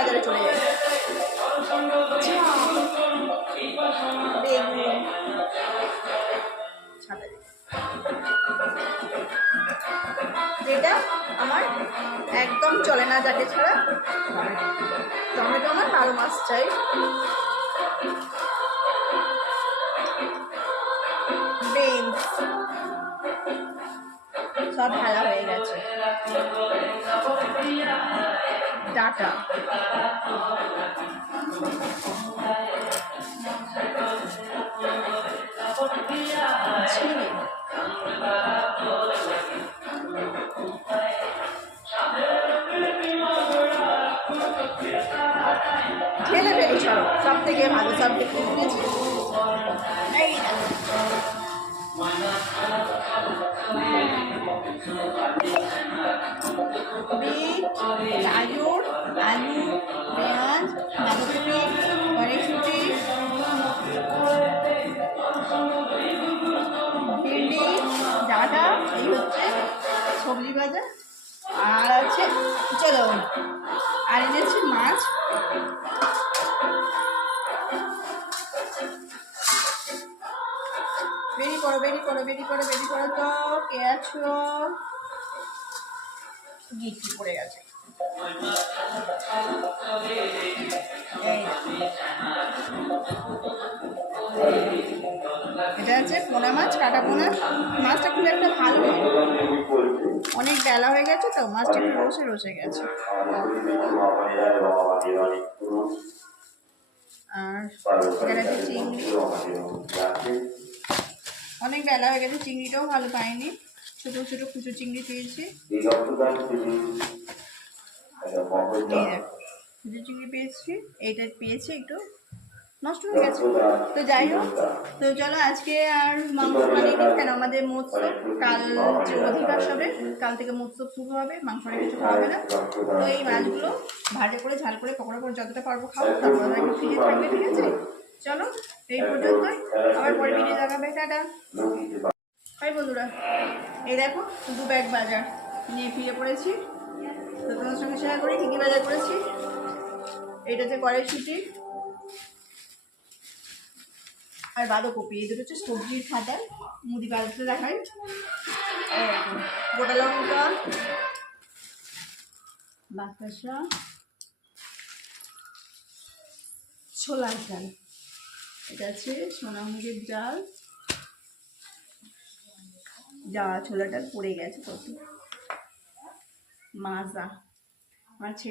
বাজারে চলে যাই। যেটা আমার একদম চলে না যাকে ছাড়া, টমেটো আমার 12 মাস চাই। বিনস সব ঢালা হয়ে গেছে। ডাটা, ঝিঙে, ঠেলে ফেলি সব থেকে ভালো সাবজেক্ট দিয়েছি। এই বিট, গাজর, আলু, পেঁয়াজ, বাঁধাকপি, কড়াইশুঁটি, ভেন্ডি, ডাঁটা, এই হচ্ছে সবজি ভাজা। আর আছে চলো, আর এনেছি মাছ। বেরি করো তো, কে আছো? গিট পড়ে গেছে। এটা হচ্ছে পোনা মাছ, কাটা পোনা। মাছটা খুব একটা ভালো নয়, অনেক বেলা হয়ে গেছে তো মাছটা একটু রসে গেছে। আর এখানে আছে চিংড়ি, অনেক বেলা হয়ে গেছে, চিংড়িটাও ভালো পাইনি, ছোট ছোট কুচো চিংড়ি পেয়েছি। কুচো চিংড়ি পেয়েছি, এইটা পেয়েছি একটু নষ্ট হয়ে গেছে। তো যাই হোক, তো চলো আজকে আর মাংস বানিয়ে নিই, কেন আমাদের মৎস্য কাল যে অধিবাস হবে, কাল থেকে মৎস্য শুরু হবে, মাংস অনেক কিছু খাওয়া হবে না। তো এই মাছগুলো ভাজা করে, ঝাল করে, পকোড়া করে যতটা পারবো খাবো, তারপর একটু ফ্রিজে থাকবে। ঠিক আছে, চলো এই পর্যন্তই, আবার পরে ভিডিও দেখাবে। টাটা। হাই বন্ধুরা, এই দেখো 2 ব্যাগ বাজার নিয়ে ফিরে পড়েছি। তো তোমার সঙ্গে শেয়ার করি কী কী বাজার করেছি। এটা হচ্ছে কড়াইশুঁটি আর বাঁধাকপি, এই দুটো হচ্ছে সবজির খাতা, মুদি বাজারতে দেখাই। গোটা লঙ্কা, বাতাসা, ছোলার ডাল, এটা আছে সোনামুগের ডাল, যা ছোলার ডাল পড়ে গেছে কত। মাজা, আমার ছেলে